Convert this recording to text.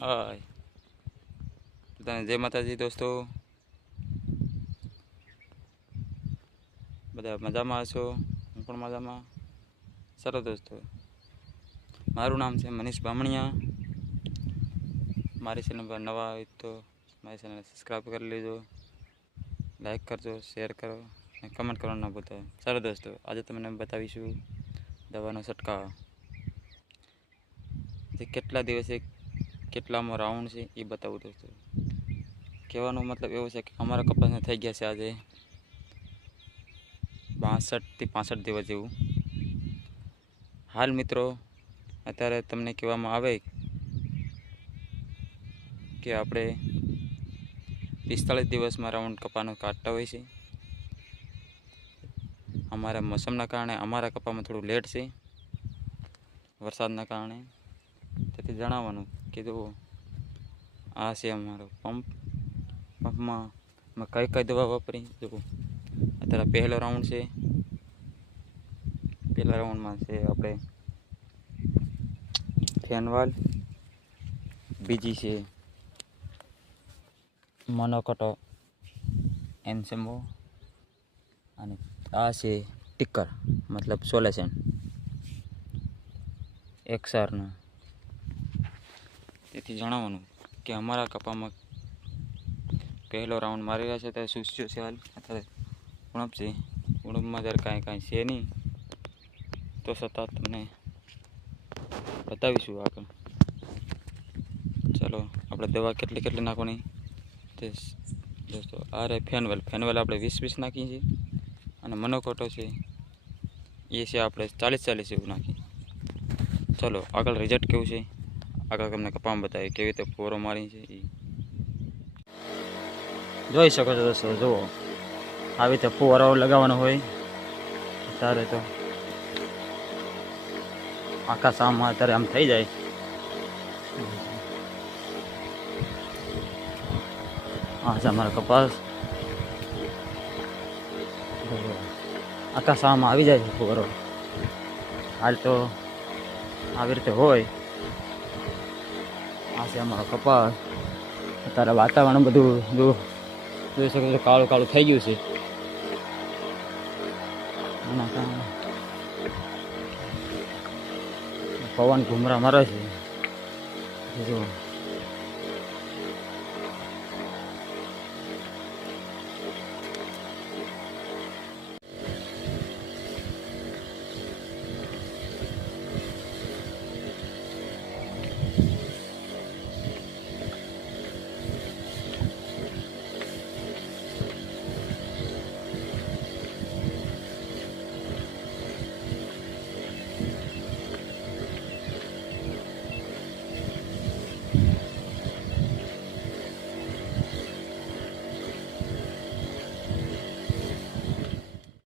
હાય તને જય માતાજી દોસ્તો, બધા મજામાં હશો? હું પણ મજામાં. સરસ દોસ્તો, મારું નામ છે મનીષ બામણિયા. મારી ચેનલ પર નવા હોય તો મારી ચેનલ સબસ્ક્રાઈબ કરી લેજો, લાઈક કરજો, શેર કરો અને કમેન્ટ કરવાનું ના ભૂલતા. ચાલો દોસ્તો, આજે તમને બતાવીશું દવાનો છંટકાવ. જે કેટલા દિવસે કેટલામો રાઉન્ડ છે એ બતાવું દોસ્તો. કહેવાનો મતલબ એવો છે કે અમારા કપાસને થઈ ગયા છે આજે 62 થી 65 દિવસ જેવું. હાલ મિત્રો અત્યારે તમને કહેવામાં આવે કે આપણે 45 દિવસમાં રાઉન્ડ કપાસનો કાઢતા હોય છે. અમારા મોસમના કારણે અમારા કપાસમાં થોડું લેટ છે, વરસાદના કારણે. તેથી જણાવવાનું કે જો આ છે અમારો પંપમાં અમે કઈ કઈ દવા વાપરી. જો અત્યારે પહેલો રાઉન્ડ છે. પહેલા રાઉન્ડમાં છે આપણે ફેનવાલ, બીજી છે મોનોકોટો એન્સેમ્બો અને આ છે ટિક્કર મતલબ સોલ્યુશન XRનું. તેથી જણાવવાનું કે અમારા કપામાં પહેલો રાઉન્ડ મારી રહ્યા છે ત્યારે શું છે હાલ. અત્યારે ઉણપ છે, ઉણપમાં જ્યારે કાંઈ છે નહીં, તો છતાં તમને બતાવીશું આગળ. ચાલો આપણે દવા કેટલી નાખવાની તે દોસ્તો. આ રે ફેનવેલ આપણે 20 નાખીએ છીએ અને મોનોકોટો છે એ છે આપણે 40 એવું નાખીએ. ચાલો આગળ રિઝલ્ટ કેવું છે આગળ તમને કપામાં બતાવીએ, કેવી રીતે ફોરો મારી છે એ જોઈ શકો છો દોસ્તો. જુઓ આવી રીતે ફુવારો લગાવવાનો હોય ત્યારે તો આખા સામમાં અત્યારે આમ થઈ જાય. આ છે અમારો કપાસ, આખા સામમાં આવી જાય છે ફુવારો. હાલ તો આવી રીતે હોય. આ છે અમારો કપાસ. અત્યારે વાતાવરણ બધું જોઈ શકો છો, કાળું કાળું થઈ ગયું છે. એના કારણે પવન ઘૂમરા મારે છે. જો